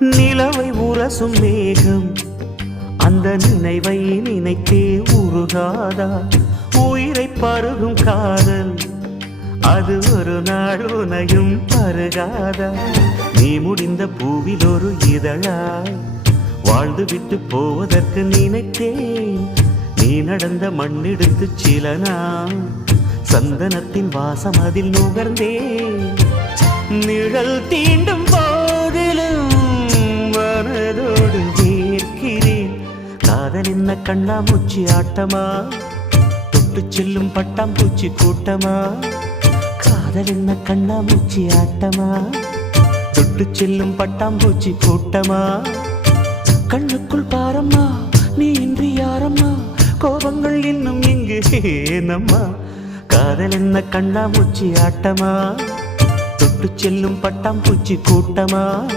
நிலவை உரசும் மேகம் அந்த நினைவை நினைத்தே உருகாதா? உயிரை பருகும் காதல் அது ஒரு நாள் உனையும் பருகாதா? நீ முடிந்த பூவில் ஒரு இதழாய் வாழ்ந்து விட்டு போவதற்கு நினைத்தேன். நீ நடந்த மண்ணெடுத்து சில நாள் சந்தனத்தின் வாசம் அதில் நுகர்ந்தேன். நிழல் தீண்டும் போதிலும் மனதோடு வேர்க்கிறேன். காதல் என்ன கண்ணாமூச்சி ஆட்டமா? தொட்டு செல்லும் பட்டாம்பூச்சி கூட்டமா? காதல் என்ன கண்ணாமூச்சி ஆட்டமா? தொட்டு செல்லும் பட்டாம்பூச்சி கூட்டமா? கண்ணுக்குள் பாரம்மா நீ இன்றி யாரம்மா? கோபங்கள் இன்னும் இங்கு ஏனம்மா? காதல் என்ன கண்ணாமூச்சி ஆட்டமா? தொட்டு செல்லும் பட்டாம்பூச்சி கூட்டமா?